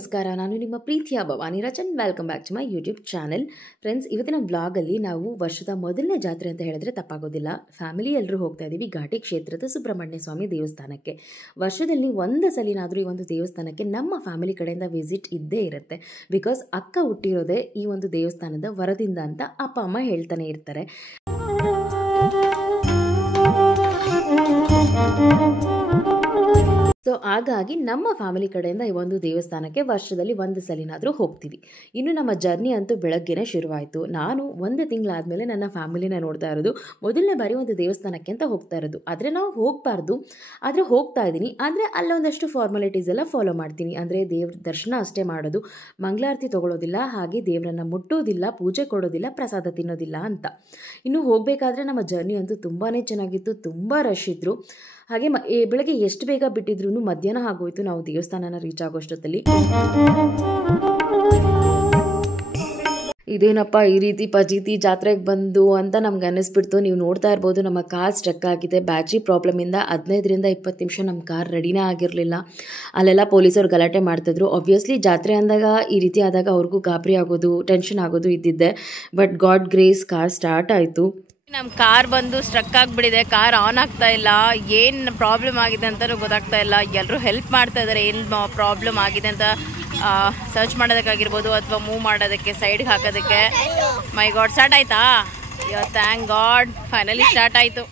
ನಮಸ್ಕಾರ. ನಾನು ನಿಮ್ಮ ಪ್ರೀತಿಯ Bhavani Rachan. Welcome back to my YouTube channel. Friends, ಇವತ್ತಿನ ವ್ಲಾಗಲ್ಲಿ ನಾವು ವರ್ಷದ ಮೊದಲನೇ ಜಾತ್ರೆ ಅಂತ ಹೇಳಿದ್ರೆ ತಪ್ಪಾಗೋದಿಲ್ಲ. ಫ್ಯಾಮಿಲಿ ಎಲ್ಲರೂ ಹೋಗ್ತಾ ಇದ್ದೀವಿ ಘಾಟಿ ಕ್ಷೇತ್ರದ ಸುಬ್ರಹ್ಮಣ್ಯ ಸ್ವಾಮಿ ದೇವಸ್ಥಾನಕ್ಕೆ. ವರ್ಷದಲ್ಲಿ ಒಂದು ಸಲಿನಾದರೂ ಈ ಒಂದು ದೇವಸ್ಥಾನಕ್ಕೆ ನಮ್ಮ ಫ್ಯಾಮಿಲಿ ಕಡೆಯಿಂದ ವಿಸಿಟ್ ಇದ್ದೇ ಇರುತ್ತೆ. ಬಿಕಾಸ್ ಅಕ್ಕ ಹುಟ್ಟಿರೋದೇ ಈ ಒಂದು ದೇವಸ್ಥಾನದ ವರದಿಂದ ಅಂತ ಅಪ್ಪ ಅಮ್ಮ ಹೇಳ್ತಾನೆ ಇರ್ತಾರೆ. ಸೊ ಹಾಗಾಗಿ ನಮ್ಮ ಫ್ಯಾಮಿಲಿ ಕಡೆಯಿಂದ ಈ ಒಂದು ದೇವಸ್ಥಾನಕ್ಕೆ ವರ್ಷದಲ್ಲಿ ಒಂದು ಸಲಿನಾದರೂ ಹೋಗ್ತೀವಿ. ಇನ್ನು ನಮ್ಮ ಜರ್ನಿ ಅಂತೂ ಬೆಳಗ್ಗೆನೇ ಶುರುವಾಯಿತು. ನಾನು ಒಂದು ತಿಂಗಳಾದಮೇಲೆ ನನ್ನ ಫ್ಯಾಮಿಲಿನ ನೋಡ್ತಾ ಇರೋದು. ಮೊದಲನೇ ಬಾರಿ ಒಂದು ದೇವಸ್ಥಾನಕ್ಕೆ ಅಂತ ಹೋಗ್ತಾ ಇರೋದು. ಆದರೆ ನಾವು ಹೋಗಬಾರ್ದು, ಆದರೆ ಹೋಗ್ತಾ ಇದ್ದೀನಿ. ಆದರೆ ಅಲ್ಲೊಂದಷ್ಟು ಫಾರ್ಮಾಲಿಟೀಸ್ ಎಲ್ಲ ಫಾಲೋ ಮಾಡ್ತೀನಿ. ಅಂದರೆ ದೇವ್ರ ದರ್ಶನ ಅಷ್ಟೇ ಮಾಡೋದು, ಮಂಗಳಾರತಿ ತೊಗೊಳ್ಳೋದಿಲ್ಲ, ಹಾಗೆ ದೇವರನ್ನು ಮುಟ್ಟೋದಿಲ್ಲ, ಪೂಜೆ ಕೊಡೋದಿಲ್ಲ, ಪ್ರಸಾದ ತಿನ್ನೋದಿಲ್ಲ ಅಂತ. ಇನ್ನು ಹೋಗಬೇಕಾದ್ರೆ ನಮ್ಮ ಜರ್ನಿ ಅಂತೂ ತುಂಬಾ ಚೆನ್ನಾಗಿತ್ತು. ತುಂಬ ರಶ್ ಇದ್ದರು. ಹಾಗೆ ಬೆಳಗ್ಗೆ ಎಷ್ಟು ಬೇಗ ಬಿಟ್ಟಿದ್ರು ಮಧ್ಯಾಹ್ನ ಆಗೋಯ್ತು ನಾವು ದೇವಸ್ಥಾನನ ರೀಚ್ ಆಗೋಷ್ಟೊತ್ತಲ್ಲಿ. ಇದೇನಪ್ಪ ಈ ರೀತಿ ಪಜೀತಿ ಜಾತ್ರೆಗೆ ಬಂದು ಅಂತ ನಮ್ಗೆ ಅನ್ನಿಸ್ಬಿಡ್ತು. ನೀವು ನೋಡ್ತಾ ಇರ್ಬೋದು, ನಮ್ಮ ಕಾರ್ ಸ್ಟ್ರಕ್ ಆಗಿದೆ. ಬ್ಯಾಟ್ರಿ ಪ್ರಾಬ್ಲಮಿಂದ 15ರಿಂದ 20 ನಿಮಿಷ ನಮ್ಮ ಕಾರ್ ರೆಡಿನೇ ಆಗಿರಲಿಲ್ಲ. ಅಲ್ಲೆಲ್ಲ ಪೊಲೀಸರು ಗಲಾಟೆ ಮಾಡ್ತಿದ್ರು. ಆಬ್ವಿಯಸ್ಲಿ ಜಾತ್ರೆ ಅಂದಾಗ ಈ ರೀತಿ ಆದಾಗ ಅವ್ರಿಗೂ ಗಾಬರಿ ಆಗೋದು, ಟೆನ್ಷನ್ ಆಗೋದು ಇದ್ದಿದ್ದೆ. But god grace car start ಆಯಿತು. ನಮ್ಮ ಕಾರ್ ಬಂದು ಸ್ಟ್ರಕ್ ಆಗಿಬಿಟ್ಟಿದೆ. ಕಾರ್ ಆನ್ ಆಗ್ತಾ ಇಲ್ಲ. ಏನು ಪ್ರಾಬ್ಲಮ್ ಆಗಿದೆ ಅಂತಲೂ ಗೊತ್ತಾಗ್ತಾ ಇಲ್ಲ. ಎಲ್ಲರೂ ಹೆಲ್ಪ್ ಮಾಡ್ತಾ ಇದ್ದಾರೆ ಏನು ಪ್ರಾಬ್ಲಮ್ ಆಗಿದೆ ಅಂತ ಸರ್ಚ್ ಮಾಡೋದಕ್ಕಾಗಿರ್ಬೋದು ಅಥವಾ ಮೂವ್ ಮಾಡೋದಕ್ಕೆ, ಸೈಡ್ಗೆ ಹಾಕೋದಕ್ಕೆ. ಮೈ ಗಾಡ್, ಸ್ಟಾರ್ಟ್ ಆಯ್ತಾ? ಥ್ಯಾಂಕ್ ಗಾಡ್, ಫೈನಲಿ ಸ್ಟಾರ್ಟ್ ಆಯಿತು.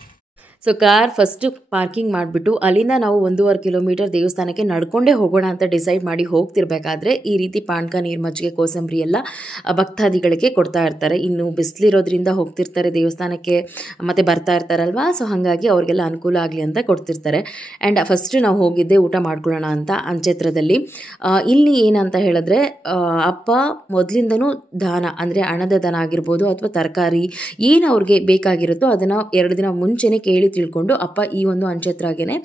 ಸೊ ಕಾರ್ ಫಸ್ಟು ಪಾರ್ಕಿಂಗ್ ಮಾಡಿಬಿಟ್ಟು ಅಲ್ಲಿಂದ ನಾವು 1.5 ಕಿಲೋಮೀಟರ್ ದೇವಸ್ಥಾನಕ್ಕೆ ನಡ್ಕೊಂಡೇ ಹೋಗೋಣ ಅಂತ ಡಿಸೈಡ್ ಮಾಡಿ ಹೋಗ್ತಿರ್ಬೇಕಾದ್ರೆ ಈ ರೀತಿ ಪಾನಕ, ನೀರು, ಮಜ್ಜಿಗೆ, ಕೋಸಂಬರಿ ಎಲ್ಲ ಭಕ್ತಾದಿಗಳಿಗೆ ಕೊಡ್ತಾ ಇರ್ತಾರೆ. ಇನ್ನು ಬಿಸಿಲಿರೋದ್ರಿಂದ ಹೋಗ್ತಿರ್ತಾರೆ ದೇವಸ್ಥಾನಕ್ಕೆ ಮತ್ತು ಬರ್ತಾ ಇರ್ತಾರಲ್ವಾ. ಸೊ ಹಾಗಾಗಿ ಅವ್ರಿಗೆಲ್ಲ ಅನುಕೂಲ ಆಗಲಿ ಅಂತ ಕೊಡ್ತಿರ್ತಾರೆ. ಆ್ಯಂಡ್ ಫಸ್ಟು ನಾವು ಹೋಗಿದ್ದೆ ಊಟ ಮಾಡ್ಕೊಳ್ಳೋಣ ಅಂತ ಅಂಚೆತ್ರದಲ್ಲಿ. ಇಲ್ಲಿ ಏನಂತ ಹೇಳಿದ್ರೆ, ಅಪ್ಪ ಮೊದಲಿಂದನೂ ದಾನ ಅಂದರೆ ಹಣದ ದಾನ ಆಗಿರ್ಬೋದು ಅಥವಾ ತರಕಾರಿ ಏನು ಅವ್ರಿಗೆ ಬೇಕಾಗಿರುತ್ತೋ ಅದನ್ನು 2 ದಿನ ಮುಂಚೆನೇ ಕೇಳಿ ತಿಳ್ಕೊಂಡು ಅಪ್ಪ ಈ ಒಂದು ಅಂಚೆತ್ರಾಗೇನೆ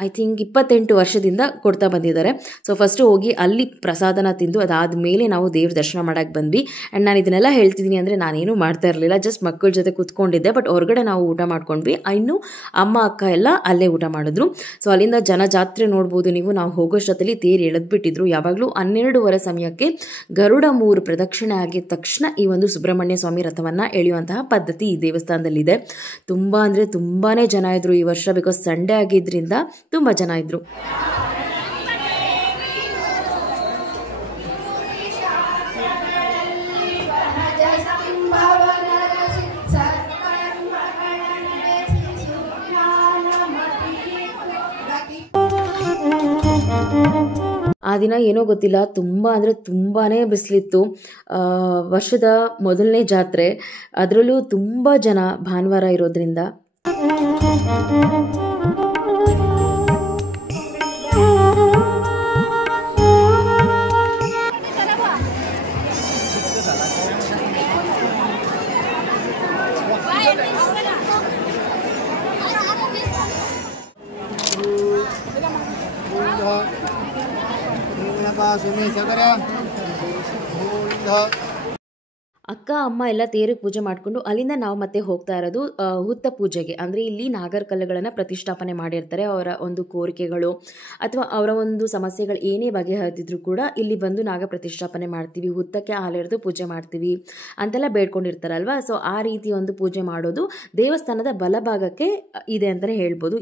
28 ವರ್ಷದಿಂದ ಕೊಡ್ತಾ ಬಂದಿದ್ದಾರೆ. ಸೊ ಫಸ್ಟು ಹೋಗಿ ಅಲ್ಲಿ ಪ್ರಸಾದನ ತಿಂದು ಅದಾದಮೇಲೆ ನಾವು ದೇವ್ರ ದರ್ಶನ ಮಾಡೋಕ್ಕೆ ಬಂದ್ವಿ. ಆ್ಯಂಡ್ ನಾನು ಇದನ್ನೆಲ್ಲ ಹೇಳ್ತಿದ್ದೀನಿ ಅಂದರೆ ನಾನೇನು ಮಾಡ್ತಾ ಇರಲಿಲ್ಲ, ಜಸ್ಟ್ ಮಕ್ಕಳ ಜೊತೆ ಕೂತ್ಕೊಂಡಿದ್ದೆ. ಬಟ್ ಹೊರಗಡೆ ನಾವು ಊಟ ಮಾಡ್ಕೊಂಡ್ವಿ. ಇನ್ನು ಅಮ್ಮ ಅಕ್ಕ ಎಲ್ಲ ಅಲ್ಲೇ ಊಟ ಮಾಡಿದ್ರು. ಸೊ ಅಲ್ಲಿಂದ ಜಾತ್ರೆ ನೋಡ್ಬೋದು ನೀವು. ನಾವು ಹೋಗೋಷ್ಟೊತ್ತಲ್ಲಿ ತೇರು ಎಳೆದ್ಬಿಟ್ಟಿದ್ರು. ಯಾವಾಗಲೂ 12:15 ಸಮಯಕ್ಕೆ ಗರುಡ 3 ಪ್ರದಕ್ಷಿಣೆ ಆಗಿದ ತಕ್ಷಣ ಈ ಒಂದು ಸುಬ್ರಹ್ಮಣ್ಯ ಸ್ವಾಮಿ ರಥವನ್ನು ಎಳೆಯುವಂತಹ ಪದ್ಧತಿ ಈ ದೇವಸ್ಥಾನದಲ್ಲಿದೆ. ತುಂಬ ಅಂದರೆ ತುಂಬಾ ಜನ ಇದ್ರು ಈ ವರ್ಷ. ಬಿಕಾಸ್ ಸಂಡೇ ಆಗಿದ್ದರಿಂದ ತುಂಬ ಜನ ಇದ್ರು. ಆ ದಿನ ಏನೋ ಗೊತ್ತಿಲ್ಲ, ತುಂಬ ಅಂದರೆ ತುಂಬಾ ಬಿಸಿಲಿತ್ತು. ವರ್ಷದ ಮೊದಲನೇ ಜಾತ್ರೆ, ಅದರಲ್ಲೂ ತುಂಬ ಜನ ಭಾನುವಾರ ಇರೋದ್ರಿಂದ. ಅಕ್ಕ ಅಮ್ಮ ಎಲ್ಲ ತೇರಿಗೆ ಪೂಜೆ ಮಾಡಿಕೊಂಡು ಅಲ್ಲಿಂದ ನಾವು ಮತ್ತೆ ಹೋಗ್ತಾ ಇರೋದು ಹುತ್ತ ಪೂಜೆಗೆ. ಅಂದರೆ ಇಲ್ಲಿ ನಾಗರ ಕಲ್ಲುಗಳನ್ನು ಪ್ರತಿಷ್ಠಾಪನೆ ಮಾಡಿರ್ತಾರೆ. ಅವರ ಒಂದು ಕೋರಿಕೆಗಳು ಅಥವಾ ಅವರ ಒಂದು ಸಮಸ್ಯೆಗಳು ಏನೇ ಬಗೆಹರಿದಿದ್ರು ಕೂಡ ಇಲ್ಲಿ ಬಂದು ನಾಗ ಪ್ರತಿಷ್ಠಾಪನೆ ಮಾಡ್ತೀವಿ, ಹುತ್ತಕ್ಕೆ ಹಾಲೆರೆದು ಪೂಜೆ ಮಾಡ್ತೀವಿ ಅಂತೆಲ್ಲ ಬೇಡ್ಕೊಂಡಿರ್ತಾರಲ್ವ. ಸೊ ಆ ರೀತಿ ಒಂದು ಪೂಜೆ ಮಾಡೋದು ದೇವಸ್ಥಾನದ ಬಲಭಾಗಕ್ಕೆ ಇದೆ ಅಂತಲೇ ಹೇಳ್ಬೋದು.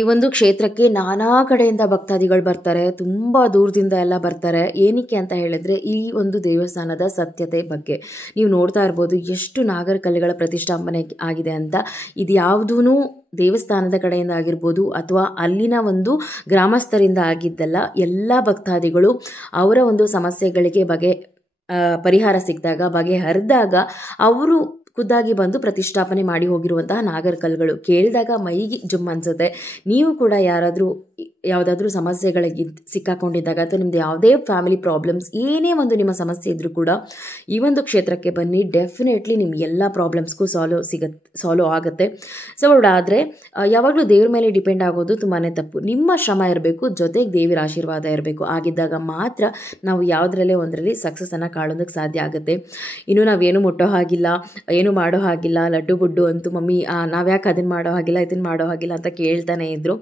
ಈ ಒಂದು ಕ್ಷೇತ್ರಕ್ಕೆ ನಾನಾ ಕಡೆಯಿಂದ ಭಕ್ತಾದಿಗಳು ಬರ್ತಾರೆ. ತುಂಬ ದೂರದಿಂದ ಎಲ್ಲ ಬರ್ತಾರೆ. ಏನಕ್ಕೆ ಅಂತ ಹೇಳಿದ್ರೆ ಈ ಒಂದು ದೇವಸ್ಥಾನದ ಸತ್ಯತೆ ಬಗ್ಗೆ ನೀವು ನೋಡ್ತಾ ಇರ್ಬೋದು, ಎಷ್ಟು ನಾಗರ ಕಲ್ಲುಗಳ ಪ್ರತಿಷ್ಠಾಪನೆ ಆಗಿದೆ ಅಂತ. ಇದು ಯಾವುದೂ ದೇವಸ್ಥಾನದ ಕಡೆಯಿಂದ ಆಗಿರ್ಬೋದು ಅಥವಾ ಅಲ್ಲಿನ ಒಂದು ಗ್ರಾಮಸ್ಥರಿಂದ ಆಗಿದ್ದಲ್ಲ. ಎಲ್ಲ ಭಕ್ತಾದಿಗಳು ಅವರ ಒಂದು ಸಮಸ್ಯೆಗಳಿಗೆ ಪರಿಹಾರ ಸಿಕ್ಕಿದಾಗ, ಬಗೆಹರಿದಾಗ ಅವರು ಖುದ್ದಾಗಿ ಬಂದು ಪ್ರತಿಷ್ಠಾಪನೆ ಮಾಡಿ ಹೋಗಿರುವಂತಹ ನಾಗರ ಕಲ್ಲುಗಳು ಕೇಳಿದಾಗ ಮೈಗೆ ಜುಮ್ ಅನ್ಸುತ್ತೆ. ನೀವು ಕೂಡ ಯಾರಾದರೂ ಯಾವುದಾದ್ರೂ ಸಮಸ್ಯೆಗಳಿಗೆ ಸಿಕ್ಕಾಕೊಂಡಿದ್ದಾಗ ಅಥವಾ ನಿಮ್ಮದು ಯಾವುದೇ ಫ್ಯಾಮಿಲಿ ಪ್ರಾಬ್ಲಮ್ಸ್ ಏನೇ ಒಂದು ನಿಮ್ಮ ಸಮಸ್ಯೆ ಇದ್ದರೂ ಕೂಡ ಈ ಒಂದು ಕ್ಷೇತ್ರಕ್ಕೆ ಬನ್ನಿ. ಡೆಫಿನೆಟ್ಲಿ ನಿಮ್ಮ ಎಲ್ಲ ಪ್ರಾಬ್ಲಮ್ಸ್ಗೂ ಸಾಲ್ವ್ ಆಗುತ್ತೆ. ಸೊ ಆದರೆ ಯಾವಾಗಲೂ ದೇವ್ರ ಮೇಲೆ ಡಿಪೆಂಡ್ ಆಗೋದು ತುಂಬಾ ತಪ್ಪು. ನಿಮ್ಮ ಶ್ರಮ ಇರಬೇಕು, ಜೊತೆಗೆ ದೇವರ ಆಶೀರ್ವಾದ ಇರಬೇಕು. ಆಗಿದ್ದಾಗ ಮಾತ್ರ ನಾವು ಯಾವುದರಲ್ಲೇ ಒಂದರಲ್ಲಿ ಸಕ್ಸಸ್ಸನ್ನು ಕಾಣೋದಕ್ಕೆ ಸಾಧ್ಯ ಆಗುತ್ತೆ. ಇನ್ನು ನಾವೇನು ಮುಟ್ಟೋ ಹಾಗಿಲ್ಲ, ಏನು ಮಾಡೋ ಹಾಗಿಲ್ಲ, ಲಡ್ಡು ಬುಡ್ಡು ಅಂತೂ ಮಮ್ಮಿ ನಾವ್ಯಾಕೆ ಅದನ್ನು ಮಾಡೋ ಹಾಗಿಲ್ಲ, ಇದನ್ನು ಮಾಡೋ ಹಾಗಿಲ್ಲ ಅಂತ ಕೇಳ್ತಾನೆ ಇದ್ದರು.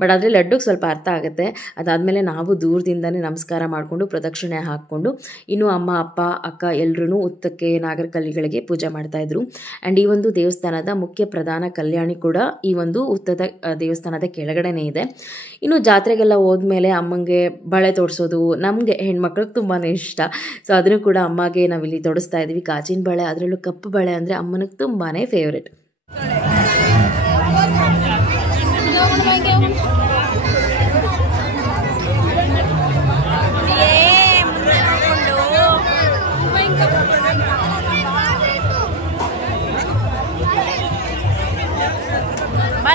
ಬಟ್ ಆದರೆ ಲಡ್ಡುಗೆ ಸ್ವಲ್ಪ ಅರ್ಥ ಆಗುತ್ತೆ. ಅದಾದಮೇಲೆ ನಾವು ದೂರದಿಂದನೇ ನಮಸ್ಕಾರ ಮಾಡಿಕೊಂಡು ಪ್ರದಕ್ಷಿಣೆ ಹಾಕ್ಕೊಂಡು ಇನ್ನು ಅಮ್ಮ ಅಪ್ಪ ಅಕ್ಕ ಎಲ್ಲರೂ ಉತ್ತಕ್ಕೆ ನಾಗರಕಲ್ಲಿಗಳಿಗೆ ಪೂಜೆ ಮಾಡ್ತಾಯಿದ್ರು. ಆ್ಯಂಡ್ ಈ ಒಂದು ದೇವಸ್ಥಾನದ ಮುಖ್ಯ ಪ್ರಧಾನ ಕಲ್ಯಾಣಿ ಕೂಡ ಈ ಒಂದು ಉತ್ತದ ದೇವಸ್ಥಾನದ ಕೆಳಗಡೆನೇ ಇದೆ. ಇನ್ನು ಜಾತ್ರೆಗೆಲ್ಲ ಹೋದ್ಮೇಲೆ ಅಮ್ಮಂಗೆ ಬಳೆ ತೋರಿಸೋದು ನಮಗೆ ಹೆಣ್ಮಕ್ಳಿಗೆ ತುಂಬಾ ಇಷ್ಟ. ಸೊ ಅದನ್ನು ಕೂಡ ಅಮ್ಮಗೆ ನಾವಿಲ್ಲಿ ತೊಡಿಸ್ತಾ ಇದ್ವಿ. ಕಾಜಿನ ಬಳೆ, ಅದರಲ್ಲೂ ಕಪ್ಪು ಬಳೆ ಅಂದರೆ ಅಮ್ಮನಿಗೆ ತುಂಬಾ ಫೇವ್ರೆಟ್.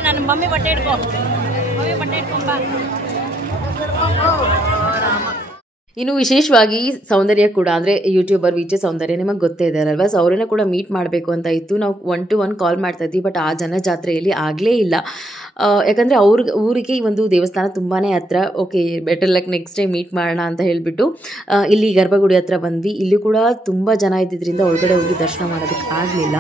ನನ್ನ ಮಮ್ಮಿ ಬಟ್ಟೆ ಹಿಡ್ಕೊ, ಮಮ್ಮಿ ಬಟ್ಟೆ ಹಿಡ್ಕೊಂಬ. ಇನ್ನು ವಿಶೇಷವಾಗಿ ಸೌಂದರ್ಯ ಕೂಡ ಅಂದರೆ ಯೂಟ್ಯೂಬರ್ ವಿಜಯ್ ಸೌಂದರ್ಯ ನಿಮಗೆ ಗೊತ್ತೇ ಇದ್ದಾರಲ್ವ. ಸೊ ಅವರನ್ನ ಕೂಡ ಮೀಟ್ ಮಾಡಬೇಕು ಅಂತ ಇತ್ತು. ನಾವು 1-to-1 ಕಾಲ್ ಮಾಡ್ತಾ ಇದ್ವಿ. ಬಟ್ ಆ ಜನ ಜಾತ್ರೆಯಲ್ಲಿ ಆಗಲೇ ಇಲ್ಲ. ಯಾಕಂದರೆ ಊರಿಗೆ ಈ ಒಂದು ದೇವಸ್ಥಾನ ತುಂಬಾ ಹತ್ರ. Okay, better luck, next time meet ಮಾಡೋಣ ಅಂತ ಹೇಳಿಬಿಟ್ಟು ಇಲ್ಲಿ ಗರ್ಭಗುಡಿ ಹತ್ರ ಬಂದ್ವಿ. ಇಲ್ಲಿ ಕೂಡ ತುಂಬ ಜನ ಇದ್ದಿದ್ದರಿಂದ ಒಳಗಡೆ ಹೋಗಿ ದರ್ಶನ ಮಾಡೋದಕ್ಕೆ ಆಗಲಿಲ್ಲ.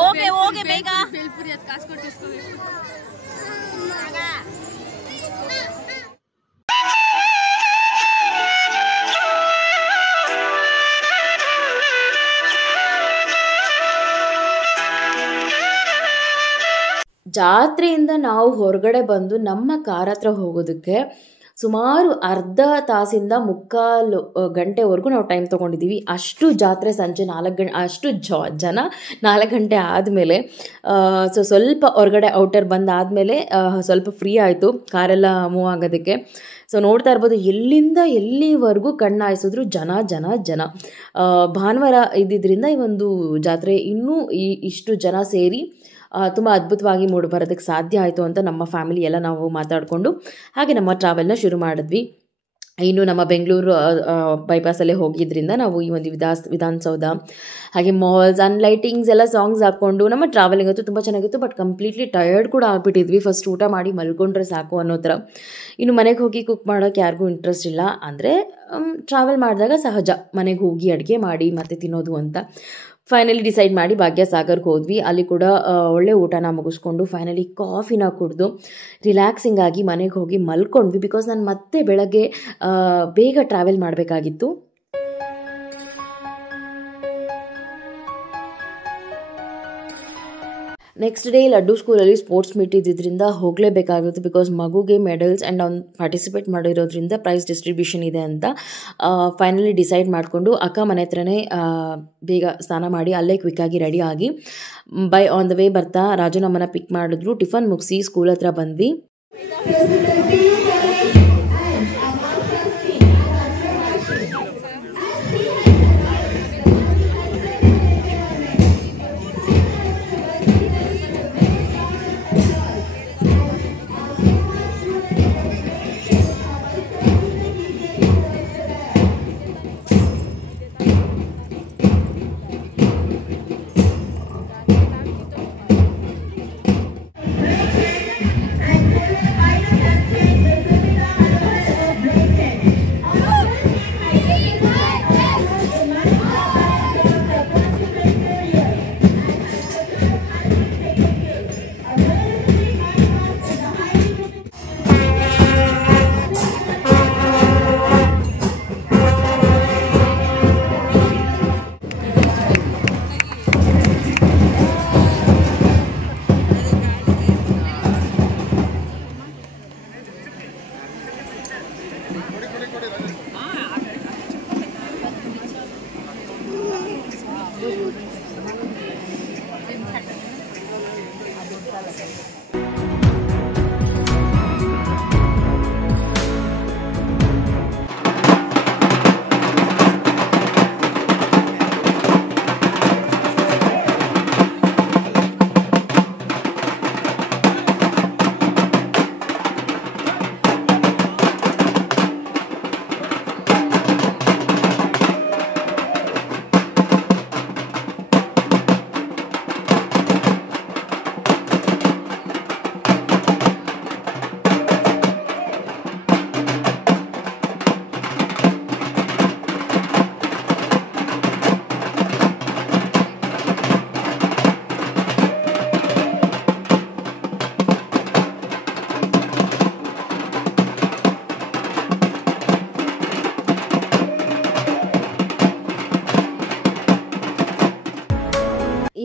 ಹೋಗಿ ಬೇಗ. ಜಾತ್ರೆಯಿಂದ ನಾವು ಹೊರಗಡೆ ಬಂದು ನಮ್ಮ ಕಾರ್ ಹತ್ರ ಹೋಗೋದಕ್ಕೆ ಸುಮಾರು ಅರ್ಧ ತಾಸಿಂದ 3/4 ಗಂಟೆವರೆಗೂ ನಾವು ಟೈಮ್ ತೊಗೊಂಡಿದ್ದೀವಿ. ಅಷ್ಟು ಜಾತ್ರೆ ಸಂಜೆ 4 ಗಂಟೆ, ಅಷ್ಟು ಜನ 4 ಗಂಟೆ ಆದಮೇಲೆ ಸೊ ಸ್ವಲ್ಪ ಹೊರಗಡೆ ಔಟರ್ ಬಂದಾದಮೇಲೆ ಸ್ವಲ್ಪ ಫ್ರೀ ಆಯಿತು ಕಾರೆಲ್ಲ ಮೂವ್ ಆಗೋದಕ್ಕೆ. ಸೊ ನೋಡ್ತಾ ಇರ್ಬೋದು, ಎಲ್ಲಿಂದ ಎಲ್ಲಿವರೆಗೂ ಕಣ್ಣಾಯಿಸಿದ್ರು ಜನ. ಭಾನುವಾರ ಇದ್ದಿದ್ದರಿಂದ ಈ ಒಂದು ಜಾತ್ರೆ ಇನ್ನೂ ಇಷ್ಟು ಜನ ಸೇರಿ ತುಂಬ ಅದ್ಭುತವಾಗಿ ಮೂಡಿಬರೋದಕ್ಕೆ ಸಾಧ್ಯ ಆಯಿತು ಅಂತ ನಮ್ಮ ಫ್ಯಾಮಿಲಿ ಎಲ್ಲ ನಾವು ಮಾತಾಡಿಕೊಂಡು ಹಾಗೆ ನಮ್ಮ ಟ್ರಾವೆಲ್ನ ಶುರು ಮಾಡಿದ್ವಿ. ಇನ್ನು ನಮ್ಮ ಬೆಂಗಳೂರು ಬೈಪಾಸಲ್ಲೇ ಹೋಗಿದ್ದರಿಂದ ನಾವು ಈ ಒಂದು ವಿಧಾನಸೌಧ ಹಾಗೆ ಮಾಲ್ಸ್ ಆ್ಯಂಡ್ ಲೈಟಿಂಗ್ಸ್ ಎಲ್ಲ ಸಾಂಗ್ಸ್ ಹಾಕ್ಕೊಂಡು ನಮ್ಮ ಟ್ರಾವೆಲಿಂಗ್ ಅಂತೂ ತುಂಬ ಚೆನ್ನಾಗಿತ್ತು. ಬಟ್ ಕಂಪ್ಲೀಟ್ಲಿ ಟಯರ್ಡ್ ಕೂಡ ಆಗಿಬಿಟ್ಟಿದ್ವಿ. ಫಸ್ಟ್ ಊಟ ಮಾಡಿ ಮಲ್ಕೊಂಡ್ರೆ ಸಾಕು ಅನ್ನೋ ಥರ. ಇನ್ನು ಮನೆಗೆ ಹೋಗಿ ಕುಕ್ ಮಾಡೋಕ್ಕೆ ಯಾರಿಗೂ ಇಂಟ್ರೆಸ್ಟ್ ಇಲ್ಲ. ಅಂದರೆ ಟ್ರಾವೆಲ್ ಮಾಡಿದಾಗ ಸಹಜ ಮನೆಗೆ ಹೋಗಿ ಅಡುಗೆ ಮಾಡಿ ಮತ್ತೆ ತಿನ್ನೋದು ಅಂತ. ಫೈನಲಿ ಡಿಸೈಡ್ ಮಾಡಿ ಭಾಗ್ಯಸಾಗರ್ಗೆ ಹೋದ್ವಿ. ಅಲ್ಲಿ ಕೂಡ ಒಳ್ಳೆ ಊಟನ ಮುಗಿಸ್ಕೊಂಡು ಫೈನಲಿ ಕಾಫಿನ ಕುಡಿದು ರಿಲ್ಯಾಕ್ಸಿಂಗ್ ಆಗಿ ಮನೆಗೆ ಹೋಗಿ ಮಲ್ಕೊಂಡ್ವಿ. ಬಿಕಾಸ್ ನಾನು ಮತ್ತೆ ಬೆಳಗ್ಗೆ ಬೇಗ ಟ್ರಾವೆಲ್ ಮಾಡಬೇಕಾಗಿತ್ತು. ನೆಕ್ಸ್ಟ್ ಡೇ ಲಡ್ಡು ಸ್ಕೂಲಲ್ಲಿ ಸ್ಪೋರ್ಟ್ಸ್ ಮೀಟ್ ಇದ್ದಿದ್ದರಿಂದ ಹೋಗಲೇಬೇಕಾಗಿತ್ತು. ಬಿಕಾಸ್ ಮಗುಗೆ ಮೆಡಲ್ಸ್ ಆ್ಯಂಡ್ ಅವ್ನು ಪಾರ್ಟಿಸಿಪೇಟ್ ಮಾಡಿರೋದ್ರಿಂದ ಪ್ರೈಸ್ ಡಿಸ್ಟ್ರಿಬ್ಯೂಷನ್ ಇದೆ ಅಂತ ಫೈನಲಿ ಡಿಸೈಡ್ ಮಾಡಿಕೊಂಡು ಅಕ್ಕ ಮನೆ ಹತ್ರನೇ ಬೇಗ ಸ್ನಾನ ಮಾಡಿ ಅಲ್ಲೇ ಕ್ವಿಕ್ಕಾಗಿ ರೆಡಿ ಆಗಿ ಆನ್ ದ ವೇ ಬರ್ತಾ ರಾಜು ನಮ್ಮನ್ನ ಪಿಕ್ ಮಾಡಿದ್ರು. ಟಿಫನ್ ಮುಗಿಸಿ ಸ್ಕೂಲ್ ಹತ್ರ ಬಂದ್ವಿ.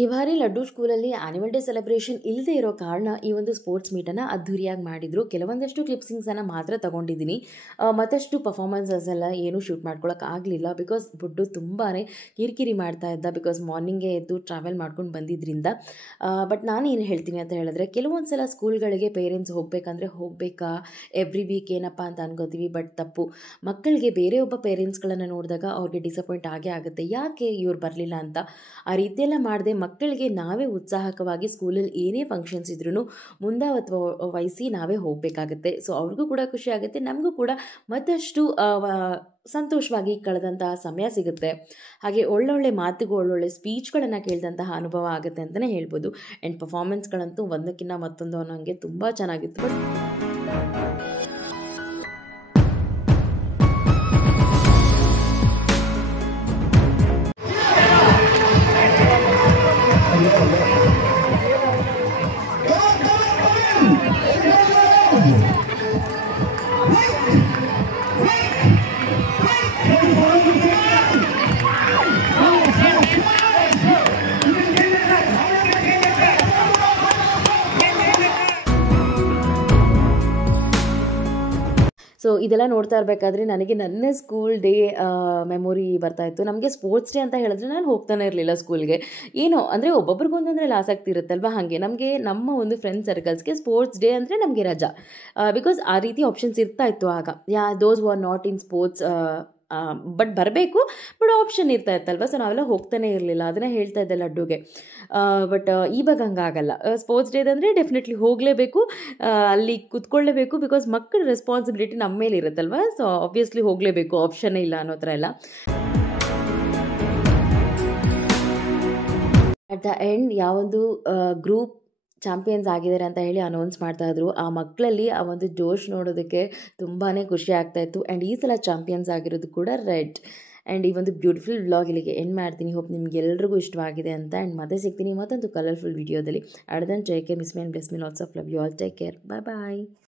ಈ ಬಾರಿ ಲಡ್ಡು ಸ್ಕೂಲಲ್ಲಿ ಆ್ಯನಿವಲ್ ಡೇ ಸೆಲೆಬ್ರೇಷನ್ ಇಲ್ಲದೆ ಇರೋ ಕಾರಣ ಈ ಒಂದು ಸ್ಪೋರ್ಟ್ಸ್ ಮೀಟನ್ನು ಅದ್ಧೂರಿಯಾಗಿ ಮಾಡಿದರು. ಕೆಲವೊಂದಷ್ಟು ಕ್ಲಿಪ್ಸಿಂಗ್ಸನ್ನು ಮಾತ್ರ ತೊಗೊಂಡಿದ್ದೀನಿ. ಮತ್ತಷ್ಟು ಪರ್ಫಾರ್ಮೆನ್ಸಸ್ ಎಲ್ಲ ಏನೂ ಶೂಟ್ ಮಾಡ್ಕೊಳಕ್ಕೆ ಆಗಲಿಲ್ಲ. ಬಿಕಾಸ್ ಬುಡ್ಡು ತುಂಬಾ ಕಿರಿಕಿರಿ ಮಾಡ್ತಾ ಇದ್ದ. ಬಿಕಾಸ್ ಮಾರ್ನಿಂಗೇ ಎದ್ದು ಟ್ರಾವೆಲ್ ಮಾಡ್ಕೊಂಡು ಬಂದಿದ್ದರಿಂದ. ಬಟ್ ನಾನು ಏನು ಹೇಳ್ತೀನಿ ಅಂತ ಹೇಳಿದ್ರೆ, ಕೆಲವೊಂದು ಸಲ ಸ್ಕೂಲ್ಗಳಿಗೆ ಪೇರೆಂಟ್ಸ್ ಹೋಗಬೇಕಂದ್ರೆ ಹೋಗಬೇಕಾ ಎವ್ರಿ ವೀಕ್ ಏನಪ್ಪ ಅಂತ ಅನ್ಕೋತೀವಿ. ಬಟ್ ತಪ್ಪು. ಮಕ್ಕಳಿಗೆ ಬೇರೆ ಒಬ್ಬ ಪೇರೆಂಟ್ಸ್ಗಳನ್ನು ನೋಡಿದಾಗ ಅವ್ರಿಗೆ ಡಿಸಪಾಯಿಂಟ್ ಆಗೇ ಆಗುತ್ತೆ. ಯಾಕೆ ಇವ್ರು ಬರಲಿಲ್ಲ ಅಂತ. ಆ ರೀತಿಯೆಲ್ಲ ಮಾಡದೆ ಮಕ್ಕಳಿಗೆ ನಾವೇ ಉತ್ಸಾಹಕವಾಗಿ ಸ್ಕೂಲಲ್ಲಿ ಏನೇ ಫಂಕ್ಷನ್ಸ್ ಇದ್ರೂ ಮುಂದಾವತ್ವ ವಹಿಸಿ ನಾವೇ ಹೋಗಬೇಕಾಗತ್ತೆ. ಸೊ ಅವ್ರಿಗೂ ಕೂಡ ಖುಷಿ ಆಗುತ್ತೆ, ನಮಗೂ ಕೂಡ ಮತ್ತಷ್ಟು ಸಂತೋಷವಾಗಿ ಕಳೆದಂತಹ ಸಮಯ ಸಿಗುತ್ತೆ. ಹಾಗೆ ಒಳ್ಳೊಳ್ಳೆ ಮಾತುಗಳು, ಒಳ್ಳೊಳ್ಳೆ ಸ್ಪೀಚ್ಗಳನ್ನು ಕೇಳಿದಂತಹ ಅನುಭವ ಆಗುತ್ತೆ ಅಂತಲೇ ಹೇಳ್ಬೋದು. ಆ್ಯಂಡ್ ಪರ್ಫಾರ್ಮೆನ್ಸ್ಗಳಂತೂ ಒಂದಕ್ಕಿಂತ ಮತ್ತೊಂದು ಅನ್ನೋಂಗೆ ತುಂಬ ಚೆನ್ನಾಗಿತ್ತು. ಬಟ್ ಸೊ ಇದೆಲ್ಲ ನೋಡ್ತಾ ಇರಬೇಕಾದ್ರೆ ನನಗೆ ನನ್ನ ಸ್ಕೂಲ್ ಡೇ ಮೆಮೊರಿ ಬರ್ತಾಯಿತ್ತು. ನಮಗೆ ಸ್ಪೋರ್ಟ್ಸ್ ಡೇ ಅಂತ ಹೇಳಿದ್ರೆ ನಾನು ಹೋಗ್ತಾನೆ ಇರಲಿಲ್ಲ ಸ್ಕೂಲ್ಗೆ. ಏನೋ ಅಂದರೆ ಒಬ್ಬೊಬ್ರಿಗೊಂದಂದ್ರೆ ಆಸಕ್ತಿ ಇರುತ್ತಲ್ವ, ಹಾಗೆ ನಮಗೆ ನಮ್ಮ ಒಂದು ಫ್ರೆಂಡ್ ಸರ್ಕಲ್ಸ್ಗೆ ಸ್ಪೋರ್ಟ್ಸ್ ಡೇ ಅಂದರೆ ನಮಗೆ ರಜಾ. ಬಿಕಾಸ್ ಆ ರೀತಿ ಆಪ್ಷನ್ಸ್ ಇರ್ತಾಯಿತ್ತು ಆಗ. Those are not in sports but ಬರಬೇಕು, ಬಟ್ ಆಪ್ಷನ್ ಇರ್ತಾ ಇತ್ತಲ್ವ. ಸೊ ನಾವೆಲ್ಲ ಹೋಗ್ತಾನೆ ಇರಲಿಲ್ಲ. ಅದನ್ನೇ ಹೇಳ್ತಾ ಇದ್ದೆ ಲಡ್ಡುಗೆ. ಬಟ್ ಇವಾಗ ಹಂಗಾಗಲ್ಲ. ಸ್ಪೋರ್ಟ್ಸ್ ಡೇ ಅಂದರೆ ಡೆಫಿನೆಟ್ಲಿ ಹೋಗಲೇಬೇಕು, ಅಲ್ಲಿ ಕೂತ್ಕೊಳ್ಳೇಬೇಕು. ಬಿಕಾಸ್ ಮಕ್ಕಳ ರೆಸ್ಪಾನ್ಸಿಬಿಲಿಟಿ ನಮ್ಮ ಮೇಲೆ ಇರುತ್ತಲ್ವ. ಸೊ ಆಬ್ವಿಯಸ್ಲಿ ಹೋಗಲೇಬೇಕು, ಆಪ್ಷನ್ನೇ ಇಲ್ಲ ಅನ್ನೋ ಥರ ಎಲ್ಲ. ಅಟ್ ದ ಎಂಡ್ ಯಾವೊಂದು ಗ್ರೂಪ್ ಚಾಂಪಿಯನ್ಸ್ ಆಗಿದ್ದಾರೆ ಅಂತ ಹೇಳಿ ಅನೌನ್ಸ್ ಮಾಡ್ತಾಯಿದ್ರು. ಆ ಮಕ್ಕಳಲ್ಲಿ ಆ ಒಂದು ಜೋಶ್ ನೋಡೋದಕ್ಕೆ ತುಂಬಾ ಖುಷಿ ಆಗ್ತಾಯಿತ್ತು. ಆ್ಯಂಡ್ ಈ ಸಲ ಚಾಂಪಿಯನ್ಸ್ ಆಗಿರೋದು ಕೂಡ ರೆಡ್. ಆ್ಯಂಡ್ ಈ ಒಂದು ಬ್ಯೂಟಿಫುಲ್ ವ್ಲಾಗ್ ಇಲ್ಲಿಗೆ ಎಂಡ್ ಮಾಡ್ತೀನಿ. ಹೋಪ್ ನಿಮ್ಗೆಲ್ರಿಗೂ ಇಷ್ಟವಾಗಿದೆ ಅಂತ. ಆ್ಯಂಡ್ ಮತ್ತೆ ಸಿಗ್ತೀನಿ ಮತ್ತೊಂದು ಕಲರ್ಫುಲ್ ವಿಡಿಯೋದಲ್ಲಿ. ಅಡ್ದನ್ take care, miss me and bless me, lots of love you all. Take care, bye bye.